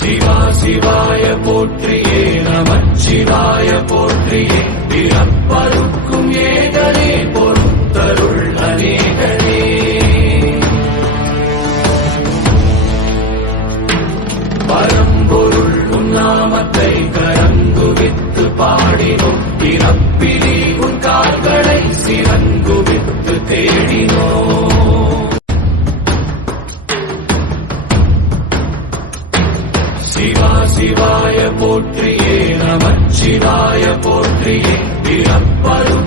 சிவா சிவாய போற்றியே நமச்சிவாய போற்றியே பிறப்பருக்கும் ஏகனே பொறுத்தருள் அநேகனே பரம்பொருள் உன்னாமத்தை கரங்குவித்து பாடினோம் பிறப்பிலி உன் கால்களை சிறங்குவித்து தேடினோம் சிவா சிவாய போற்றியே நமச்சிவாய போற்றியே பிறப்பருள்